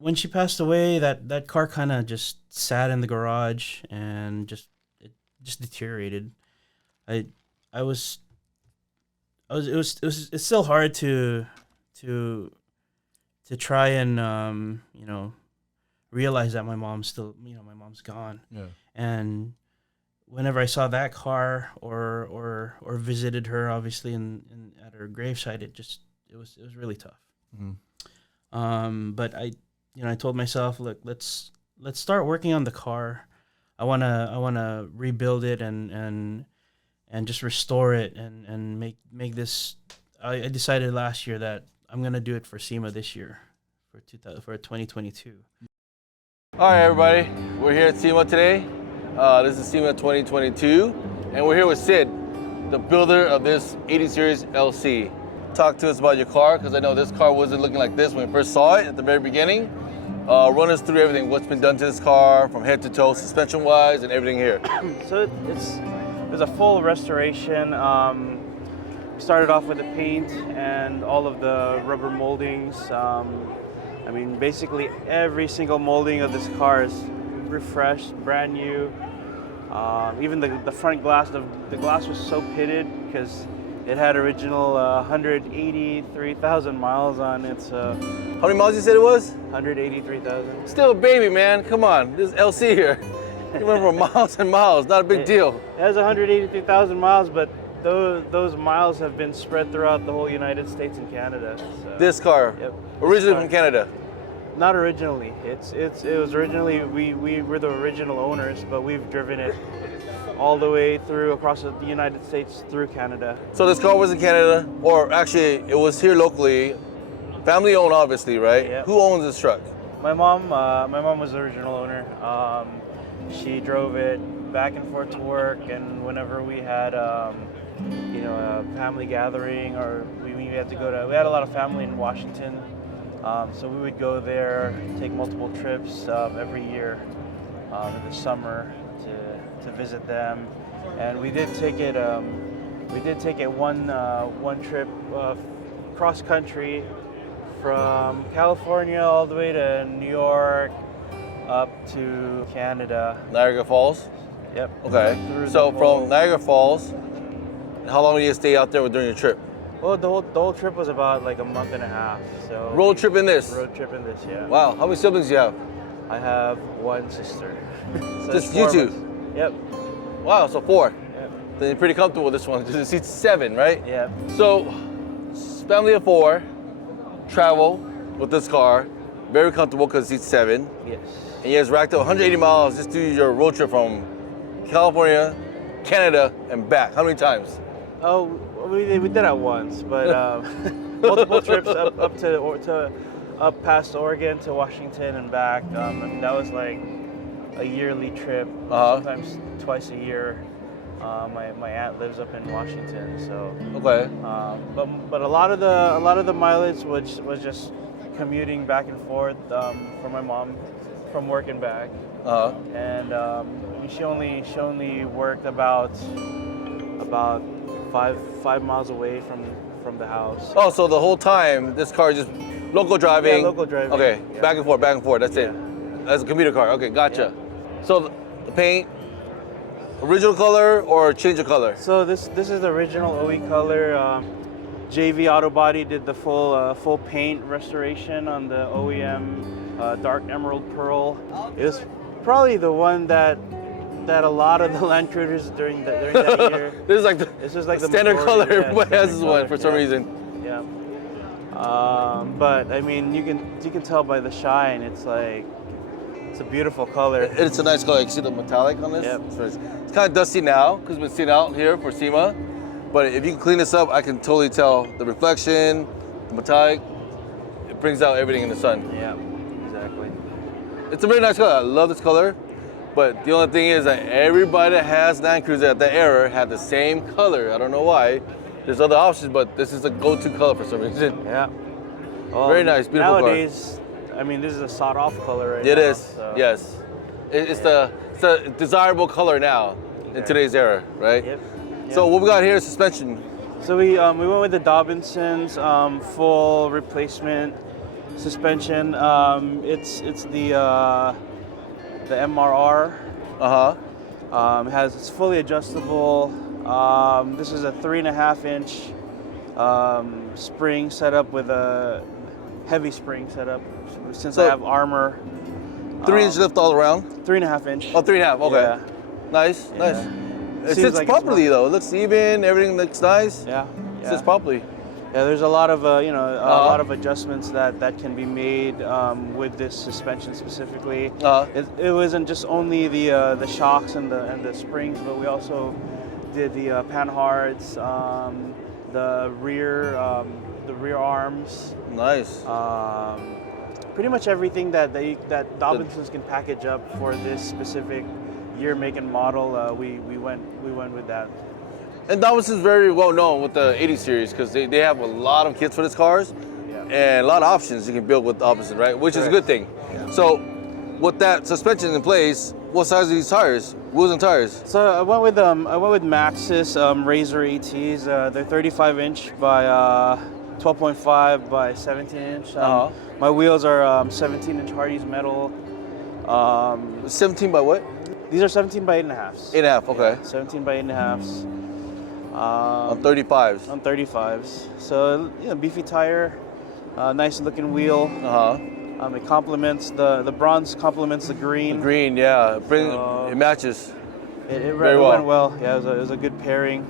when she passed away, that car kind of just sat in the garage and just deteriorated. I I was it's still hard to to try and realize that my mom's gone. Yeah. And whenever I saw that car or visited her, obviously in at her gravesite, it was really tough. Mm-hmm. But I told myself, look, let's start working on the car. I wanna rebuild it and just restore it and make this. I decided last year that I'm gonna do it for SEMA this year, for 2022. All right, everybody. We're here at SEMA today. This is SEMA 2022, and we're here with Sid, the builder of this 80 Series LC. Talk to us about your car, because I know this car wasn't looking like this when we first saw it at the very beginning. Run us through everything, what's been done to this car from head to toe, suspension-wise, and everything here. So it's a full restoration. We started off with the paint and all of the rubber moldings. I mean, basically every single molding of this car is refreshed, brand new. Even the front glass, the glass was so pitted because it had original 183,000 miles on it. So How many miles you said it was? 183,000. Still a baby, man. Come on, this is LC here. You went for miles and miles, not a big deal. It has 183,000 miles, but those miles have been spread throughout the whole United States and Canada. So. This car, Yep. originally This from car. Canada. Not originally. It was originally we were the original owners, but we've driven it all the way through across the United States through Canada. So this car was in Canada, or actually it was here locally, family owned obviously, right? Yep. Who owns this truck? My mom was the original owner. She drove it back and forth to work, and whenever we had a family gathering or we had to go to, we had a lot of family in Washington. So we would go there, take multiple trips every year in the summer to visit them, and we did take it. One trip cross country from California all the way to New York, up to Canada. Niagara Falls? Yep. Okay. Through So the whole- from Niagara Falls, how long did you stay out there during your trip? Well, the whole trip was about like a month and a half. So Road trip in this? road trip in this, yeah. Wow, how many siblings do you have? I have one sister. So Just it's you 4 of two? us. Yep. Wow, so 4. Yep. Then you're pretty comfortable with this one because it seats 7, right? Yep. So, family of 4, travel with this car, very comfortable because it seats 7. Yes. And you guys racked up 180 miles just to do your road trip from California, Canada, and back. How many times? Oh, we did that once, but multiple trips up past Oregon to Washington and back. And that was like a yearly trip, sometimes twice a year. My aunt lives up in Washington, so. Okay. But a lot of the mileage was just commuting back and forth for my mom from work and back. And she only worked about 5 miles away from the house. Oh, so the whole time this car is just local driving? Yeah, local driving. Okay, Yeah. back and forth. That's it. Yeah. That's a commuter car. Okay, gotcha. So the paint, original color or change of color? So this is the original OE color. JV Auto Body did the full paint restoration on the OEM dark emerald pearl. It was probably the one that a lot of the Land Cruisers during that year. This is like the standard majority, color. yeah, Everybody has standard this one color, for some yeah. reason. Yeah. But I mean, you can tell by the shine. It's a beautiful color. It's a nice color. You can see the metallic on this. Yep. So it's kind of dusty now because we've been sitting out here for SEMA. But if you can clean this up, I can totally tell the reflection, the metallic. It brings out everything in the sun. Yeah, exactly. It's a very nice color. I love this color. But the only thing is that everybody that has Land Cruiser at that era had the same color. I don't know why. There's other options, but this is a go-to color for some reason. Yeah. Well, Very nice, beautiful car. Nowadays, I mean, this is a sought-off color right now. It is, so- yes. It's the desirable color now in today's era, right? Yep. So what we got here is suspension. So we went with the Dobinson's full replacement suspension. It's the MRR. It's fully adjustable. This is a 3.5-inch spring setup with a heavy spring setup. Since I have armor. 3-inch lift all around? 3.5-inch. Oh, 3.5, okay. Yeah. Nice, Yeah. nice. It sits like properly though. It looks even, everything looks nice. Yeah. It sits properly. Yeah, there's a lot of a lot of adjustments that can be made with this suspension specifically. It wasn't just only the shocks and the springs, but we also did the panhards, the rear arms. Nice. Pretty much everything that Dobinsons can package up for this specific year, make, and model. We went with that. And Dobinson's very well known with the 80 series because they have a lot of kits for these cars and a lot of options you can build with Dobinson, right? Which is a good thing. Yeah. So with that suspension in place, what size are these tires? Wheels and tires? So I went with Maxxis Razor ATs. They're 35-inch by 12.5 by 17-inch. My wheels are 17-inch Hardy's metal. 17 by what? These are 17 by 8.5s. 8.5, okay. Yeah, 17 by 8.5s. On 35s. On 35s. So beefy tire, nice looking wheel. It complements the bronze complements the green. The green, yeah. It matches. It very well. went well. Yeah, it was a good pairing.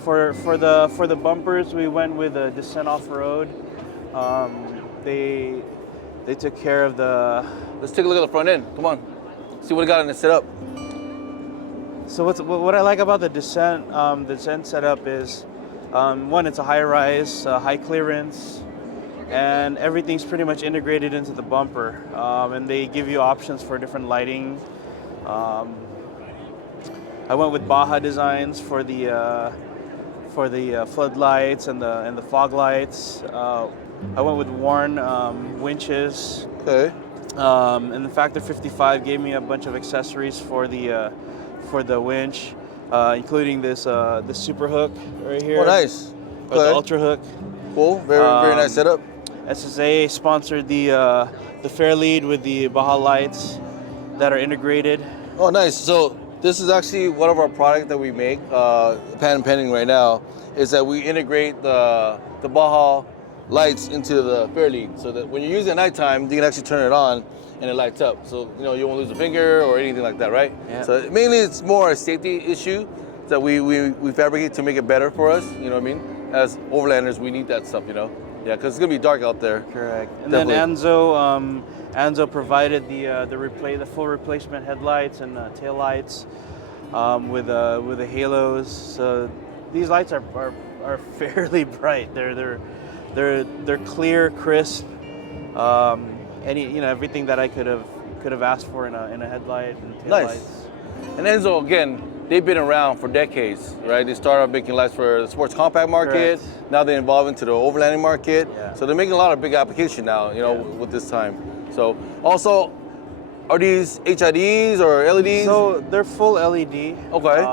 For the bumpers, we went with a Descent Off-Road. They took care of the. Let's take a look at the front end. Come on, see what it got in the setup. So what I like about the Descent setup is, one, it's a high rise, high clearance, and everything's pretty much integrated into the bumper. And they give you options for different lighting. I went with Baja designs for the floodlights and the fog lights. I went with Warn winches. Okay. And the Factor 55 gave me a bunch of accessories for the winch, including this super hook right here. Oh, nice. Or the Ultra hook. Cool. Very nice setup. SSA sponsored the Fairlead with the Baja lights that are integrated. Oh, nice. So this is actually one of our products that we make, patent pending right now, is that we integrate the Baja lights into the Fairlead, so that when you're using it at nighttime, you can actually turn it on and it lights up. So you won't lose a finger or anything like that, right? Yeah. So mainly it's more a safety issue that we fabricate to make it better for us. You know what I mean? As Overlanders, we need that stuff. Yeah, because it's gonna be dark out there. Correct. And Definitely. then Anzo provided the full replacement headlights and tail lights with the halos. So these lights are fairly bright. They're clear, crisp. Everything that I could have asked for in a headlight and tail Nice. lights. And Enzo, again, they've been around for decades, right? They started making lights for the sports compact market. Correct. Now they evolve into the overlanding market. Yeah. So they're making a lot of big application now, with this time. So also, are these HIDs or LEDs? So they're full LED. Okay.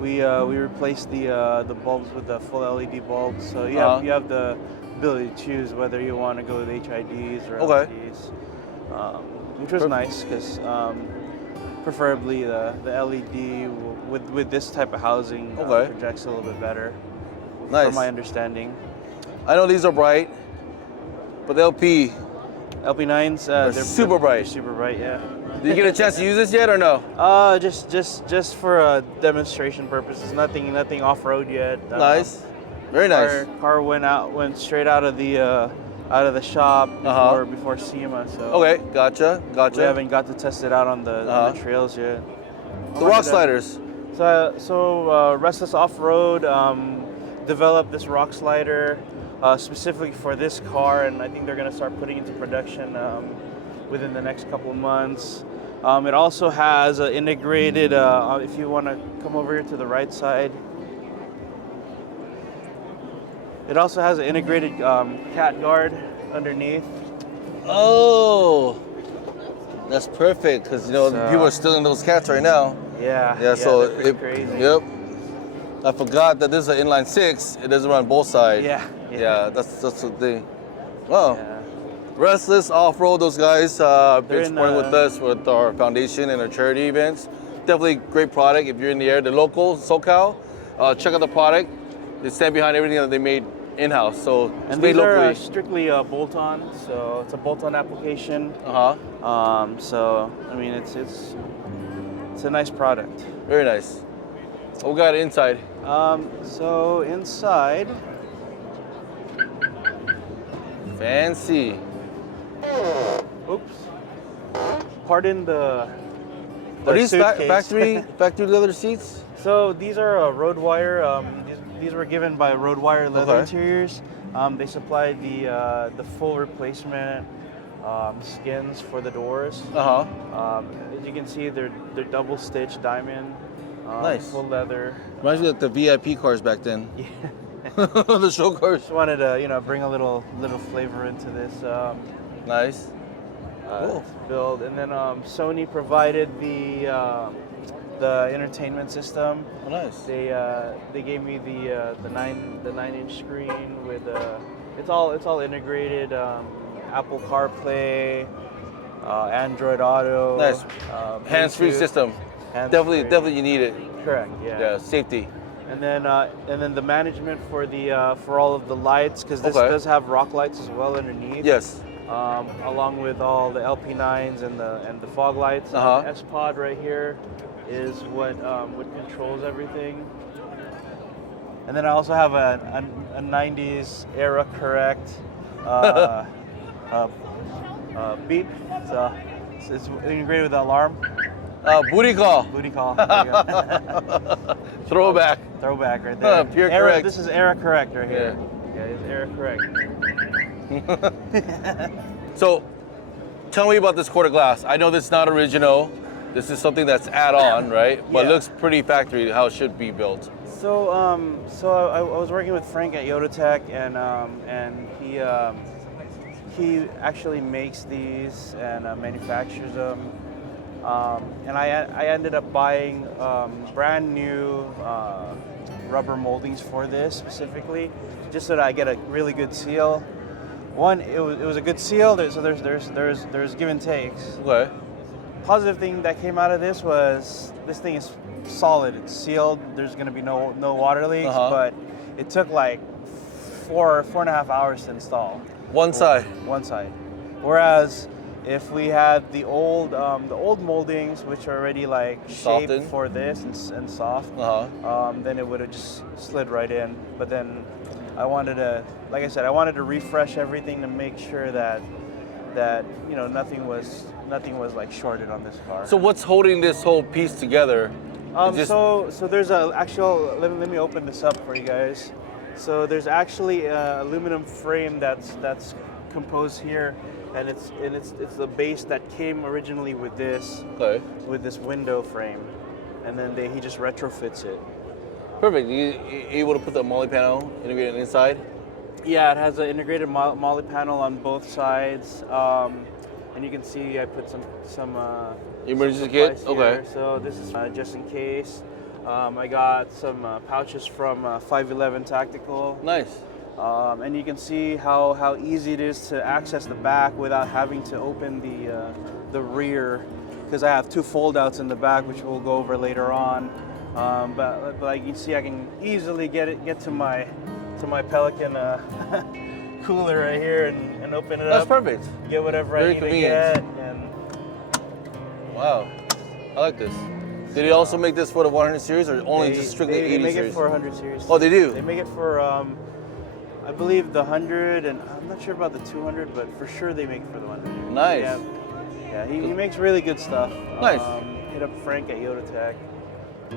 We replaced the bulbs with the full LED bulbs. So you have the ability to choose whether you want to go with HIDs or LEDs, which was nice because preferably the LED with this type of housing projects a little bit better. Nice. From my understanding. I know these are bright, but the LP9s, they're super bright. They're super bright, yeah. Did you get a chance to use this yet or no? Just for demonstration purposes. Nothing off-road yet. Nice. Very nice. Car went straight out of the shop before SEMA. So Okay, gotcha. we haven't got to test it out on the trails yet. The rock sliders. So Restless Off-Road developed this rock slider specifically for this car, and I think they're going to start putting it into production within the next couple of months. It also has an integrated, if you want to come over here to the right side, it also has an integrated cat guard underneath. Oh, that's perfect because people are stealing those cats right now. Yeah. So they're pretty crazy. Yep. I forgot that this is an inline 6. It doesn't run both sides. Yeah. That's the thing. Wow. Yeah. Restless Off-Road, those guys been They're in, supporting with us with our foundation and our charity events. Definitely great product if you're in the area. The local SoCal, check out the product. They stand behind everything that they made in-house, so it's And made these are locally. strictly bolt-on, so it's a bolt-on application. So I mean, it's a nice product. Very nice. What we got inside? So inside, Fancy. oops, pardon the Are these suitcase. factory leather seats? So these are road wire. These were given by Road Wire Leather Okay. Interiors. They supplied the full replacement skins for the doors. As you can see, they're double stitched diamond. Nice. Full leather. Reminds me of the VIP cars back then. Yeah. The show cars. Just wanted to bring a little flavor into this. Nice. Cool. Build, and then Sony provided the entertainment system. Oh, nice. They gave me the 9-inch screen with it's all integrated, Apple CarPlay, Android Auto. Nice. Hands-free Bluetooth. system. Hands-free. Definitely you need it. Correct. Yeah. Yeah, safety. And then the management for for all of the lights, because this Okay. does have rock lights as well underneath. Yes. Along with all the LP9s and the fog lights. S-Pod right here is what controls everything. And then I also have a 90s era correct beep. So it's integrated with the alarm. Booty call. Booty call. There you go. Throwback. Throwback right there. Pure Era, correct. This is era correct right here. Yeah, it's era correct. So, tell me about this quarter glass. I know this is not original. This is something that's add-on, right? But it Yeah. looks pretty factory how it should be built. So, I was working with Frank at Yodotech, and he actually makes these and manufactures them. And I ended up buying brand new rubber moldings for this specifically, just so that I get a really good seal. One, it was a good seal. So there's give and takes. Okay. Positive thing that came out of this was this thing is solid. It's sealed. There's going to be no water leaks, but it took like 4.5 hours to install. One side. One side. Whereas if we had the old moldings, which are already like shaped Softened. for this and soft, then it would have just slid right in. But then I wanted to, like I said, I wanted to refresh everything to make sure that nothing was like shorted on this car. So what's holding this whole piece together? So there's a actual. Let me open this up for you guys. So there's actually an aluminum frame that's composed here, and it's the base that came originally with this window frame, and then he just retrofits it. Perfect. You able to put the moly panel integrated inside? Yeah, it has an integrated moly panel on both sides, and you can see I put some Emergency some kit? supplies here. Okay. So this is just in case. I got some pouches from 511 Tactical. Nice. And you can see how easy it is to access the back without having to open the rear, because I have two fold-outs in the back, which we'll go over later on. But like you can see, I can easily get to my Pelican cooler right here and open it That's up. perfect. Get whatever Very I need convenient. to get. And Wow. I like this. Did they also make this for the 100 series or only just strictly 80 they make series? it for 100 series. Oh, they do? They make it for I believe the 100, and I'm not sure about the 200, but for sure they make it for the 100. Nice. Yeah, he makes really good stuff. Nice. Hit up Frank at Yodotech.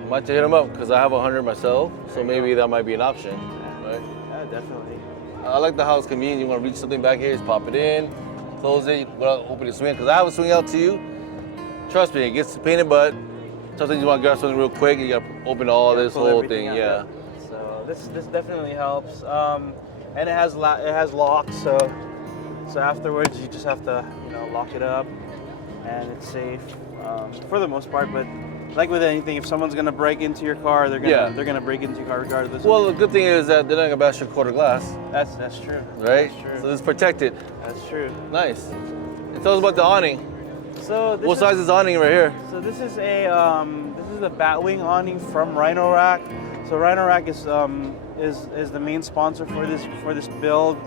Might have to hit them up because I have 100 myself, so maybe that might be an option, right? Yeah, definitely. I like the how it's convenient. You want to reach something back here, just pop it in, close it, without opening the swing. Because I have a swing out to you. Trust me, it gets painted, but sometimes you want to grab something real quick, and you got to open all this Pull whole everything thing. out. Yeah. So this definitely helps. And it has locks, so afterwards you just have to lock it up, and it's safe for the most part. But like with anything, if someone's gonna break into your car, they're gonna break into your car regardless. Well, the good thing is that they're not gonna bash your quarter glass, That's true. right? That's true. So it's protected. That's true. Nice. And tell us about the awning. So What size is awning right here? So this is a the Batwing awning from Rhino Rack. So Rhino Rack is the main sponsor for this build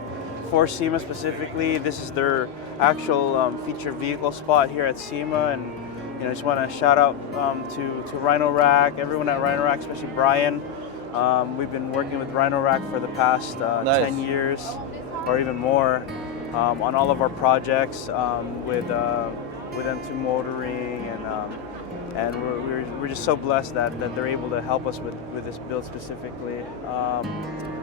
for SEMA specifically. This is their actual featured vehicle spot here at SEMA, and I just want to shout out to Rhino Rack, everyone at Rhino Rack, especially Brian. We've been working with Rhino Rack for the past 10 years or even more on all of our projects with M2 motoring, and we're just so blessed that they're able to help us with this build specifically.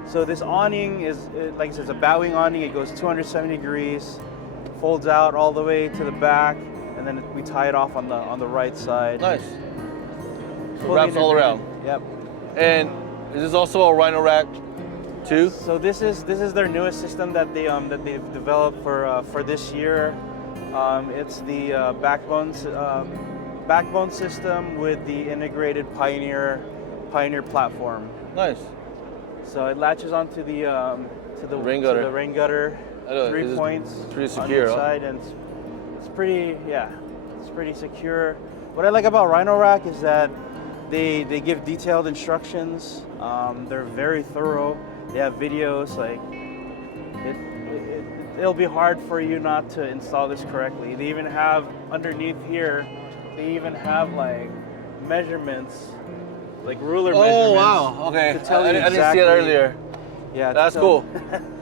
So this awning is, like I said, it's a Batwing awning. It goes 270 degrees, folds out all the way to the back, and then we tie it off on the right side. Nice. So wraps all around. Yep. And is this also a Rhino Rack too? So this is their newest system that they've developed for this year. It's the backbone system with the integrated Pioneer platform. Nice. So it latches onto the rain gutter. To the rain gutter. 3 points. Pretty secure, on each side, and it's pretty secure. What I like about Rhino Rack is that they give detailed instructions. They're very thorough. They have videos. Like it'll be hard for you not to install this correctly. They even have underneath here. They even have like measurements, like ruler measurements. Oh wow! Okay, to tell I didn't see it earlier. Yeah, that's cool.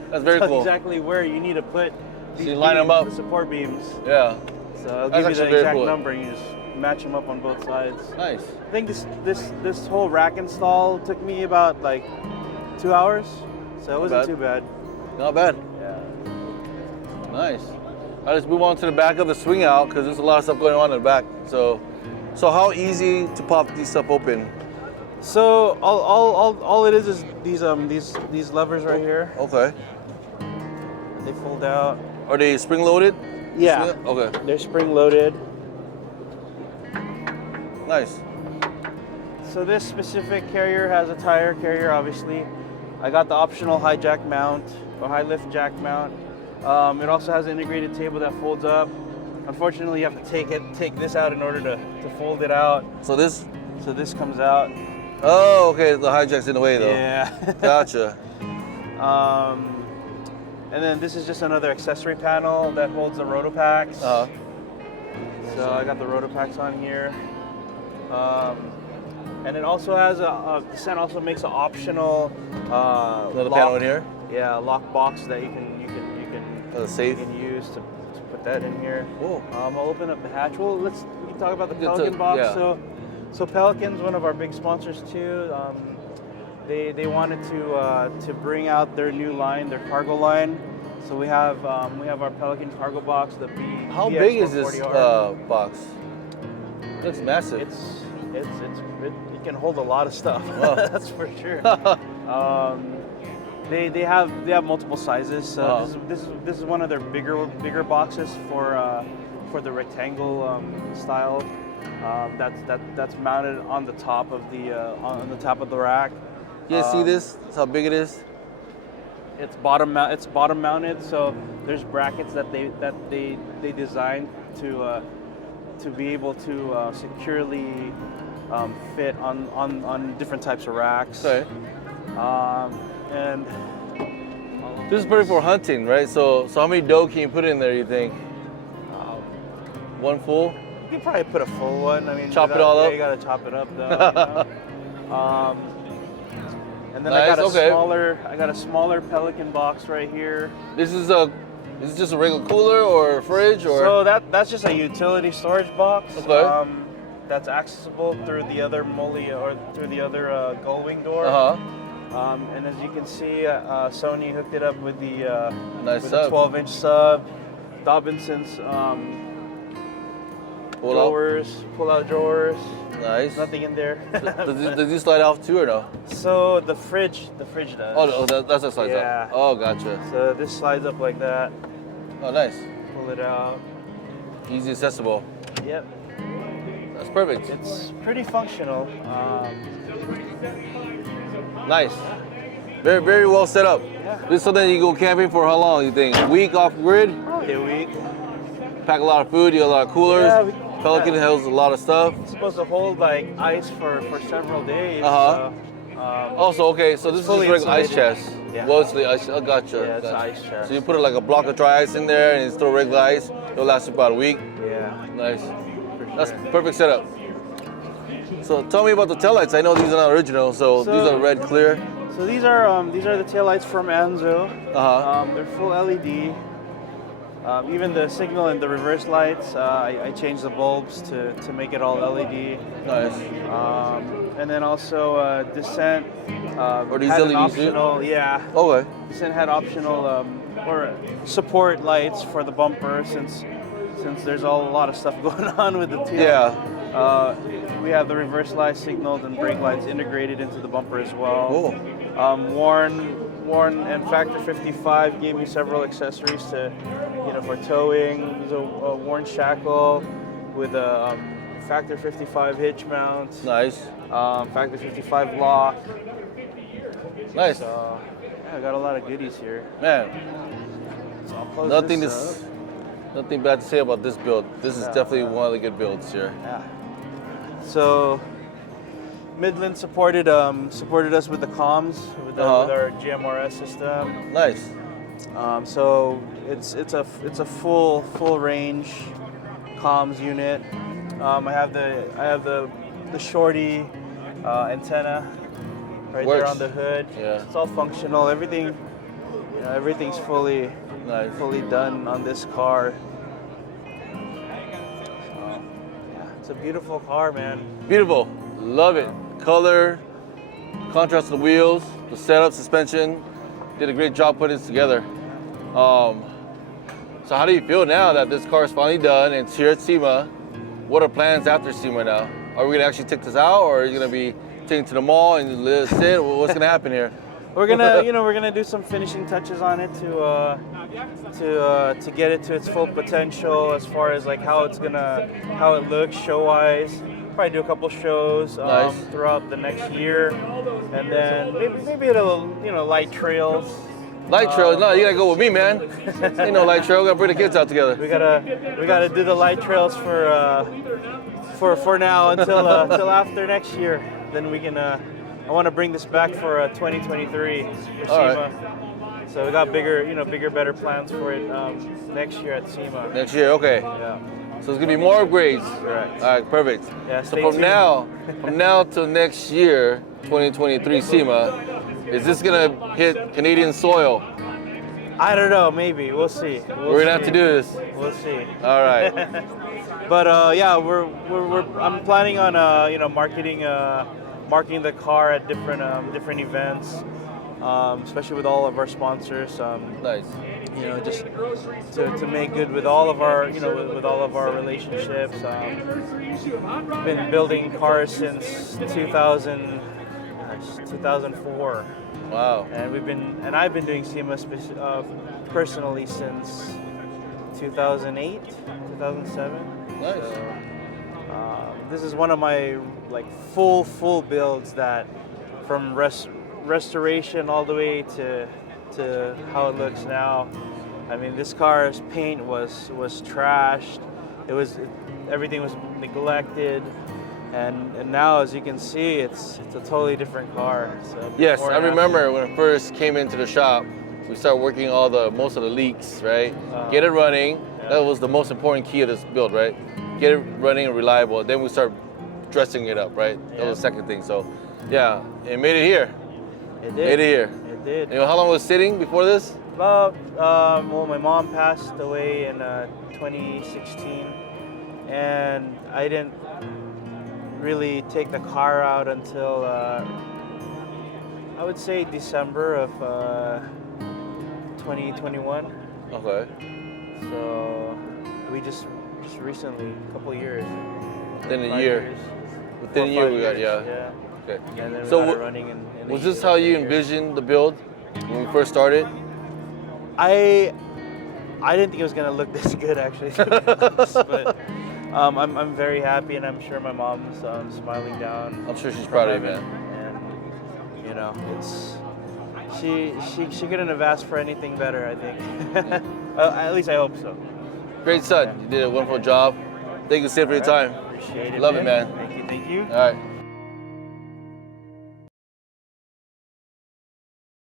That's very cool. Exactly where you need to put these so you line them up. the support beams. Yeah. So I'll That's give you the very exact cool. number, and you just match them up on both sides. Nice. I think this whole rack install took me about like 2 hours, so it wasn't too bad. Not bad. Yeah. Nice. All right, let's move on to the back of the swing out because there's a lot of stuff going on in the back. So how easy to pop these stuff open? So all it is these levers right here. Okay. They fold out. Are they spring loaded? Yeah. Okay. They're spring loaded. Nice. So this specific carrier has a tire carrier, obviously. I got the optional high jack mount, or high lift jack mount. It also has an integrated table that folds up. Unfortunately, you have to take this out in order to fold it out. So this comes out. Oh, okay. The hijack's in the way though. Yeah. Gotcha. And then this is just another accessory panel that holds the rotopacks. So I got the rotopacks on here. And it also has Descent also makes an optional Another panel in here. Yeah, a lock box that you can safe. You can use to put that in here. Cool. I'll open up the hatch. Well, we can talk about the Pelican box. Yeah. So Pelican's one of our big sponsors too. They wanted to bring out their new line, their cargo line. So we have our Pelican cargo box, the B. How big is this box? It looks massive. It can hold a lot of stuff. Wow. That's for sure. They have multiple sizes. So this is one of their bigger boxes for the rectangle style. That's mounted on the top of the rack. You guys see this? That's how big it is. It's bottom mounted, so there's brackets that they designed to be able to securely fit on different types of racks. Okay. And this is perfect for hunting, right? So how many doe can you put in there? You think? One full? you could probably put a full one. I mean, Chop it all up. You gotta chop it up though. You know? And then Nice, I got a smaller Pelican box right here. Is this just a regular cooler or fridge or? So that's just a utility storage box. Okay. That's accessible through the other through the other gull wing door. And as you can see, Sony hooked it up with the Nice with sub. a 12-inch sub. Dobinson's pull-out drawers. Nice. Nothing in there. Does this slide off too or no? So the fridge does. Oh, that's a slides Yeah. up. Oh, gotcha. So this slides up like that. Oh, nice. Pull it out. Easy accessible. Yep. That's perfect. It's pretty functional. Nice. Very, very well set up. Yeah. This is something you go camping for how long, you think? A week off grid? Probably a week. Pack a lot of food, you got a lot of coolers. Yeah, Pelican has a lot of stuff. It's supposed to hold like ice for several days. Uh-huh. Also, okay, so this is just fully regular ice insulated. chest. Yeah. Well, it's the ice. I gotcha. Yeah, it's gotcha. ice chest. So you put like a block of dry ice in there, and it's still regular ice. It'll last about a week. Yeah. Nice. For That's sure. perfect setup. So tell me about the taillights. I know these are not original, so these are red clear. So these are the taillights from Anzo. They're full LED. Even the signal and the reverse lights, I changed the bulbs to make it all LED. Nice. And then also Descent Or these had an LEDs optional, yeah. Okay. Descent had optional or support lights for the bumper since there's a lot of stuff going on with the TL. Yeah. We have the reverse light signals and brake lights integrated into the bumper as well. Cool. Warren and Factor 55 gave me several accessories to, for towing. There's a Warren shackle with a Factor 55 hitch mount. Nice. Factor 55 lock. Nice. So, yeah, I got a lot of goodies here. Man, So I'll close nothing this up. nothing bad to say about this build. This is definitely one of the good builds here. Yeah. So Midland supported us with the comms with our GMRS system. Nice. So it's a full range comms unit. I have the shorty antenna right there Works. on the hood. Yeah. It's all functional. Everything's fully done on this car. It's a beautiful car, man. Beautiful. Love it. Color, contrast of the wheels, the setup, suspension. Did a great job putting this together. So how do you feel now that this car is finally done and it's here at SEMA? What are plans after SEMA now? Are we gonna actually take this out, or are you gonna be taking it to the mall and let it sit? What's gonna happen here? We're gonna do some finishing touches on it to get it to its full potential as far as like how it looks show wise. Probably do a couple shows Nice. throughout the next year, and then maybe it'll light trails. Light trail? No, you gotta go with me, man. Ain't no light trail. We gotta bring the kids out together. We gotta do the light trails for now until after next year. Then we can. I want to bring this back for 2023 for All SEMA. So we got bigger, better plans for it next year at SEMA. Next year, okay. Yeah. So it's gonna be more upgrades. Correct. All right, perfect. Yeah, So stay from tuned. now till next year, 2023 SEMA, is this gonna hit Canadian soil? I don't know. Maybe we'll see. We're gonna have to do this. We'll see. All right. But yeah, I'm planning on marketing the car at different events, especially with all of our sponsors. Nice. Just to make good with all of our with all of our relationships. Been building cars since 2004. Wow. And I've been doing SEMA personally since 2008, 2007. Nice. So, this is one of my full builds that from restoration all the way to how it looks now. I mean, this car's paint was trashed. Everything was neglected. And now, as you can see, it's a totally different car. So Yes, before I and remember when I first came into the shop, we started working most of the leaks, right? Get it running. Yeah. That was the most important key of this build, right? Get it running and reliable. Then we start dressing it up, right? That was the second thing. So, yeah, it made it here. It did. Made it here. It did. You know how long was it sitting before this? Well, my mom passed away in 2016, and I didn't really take the car out until I would say December of 2021. Okay. So we just recently, a couple years. Within a 5 year. years. Within a 4 or year 5 we got, years, yeah. Okay. And then we So got it what- running in Was a this year, how you a year. envisioned the build when we first started? I didn't think it was gonna look this good actually, to be honest, I'm very happy, and I'm sure my mom's smiling down. I'm sure she's from proud of you, heaven. man. And you know, it's she couldn't have asked for anything better, I think. At least I hope so. Great son. You did a wonderful job. Thank you, Sid, for your time. Appreciate it. Love it, man. Thank you. Thank you. All right.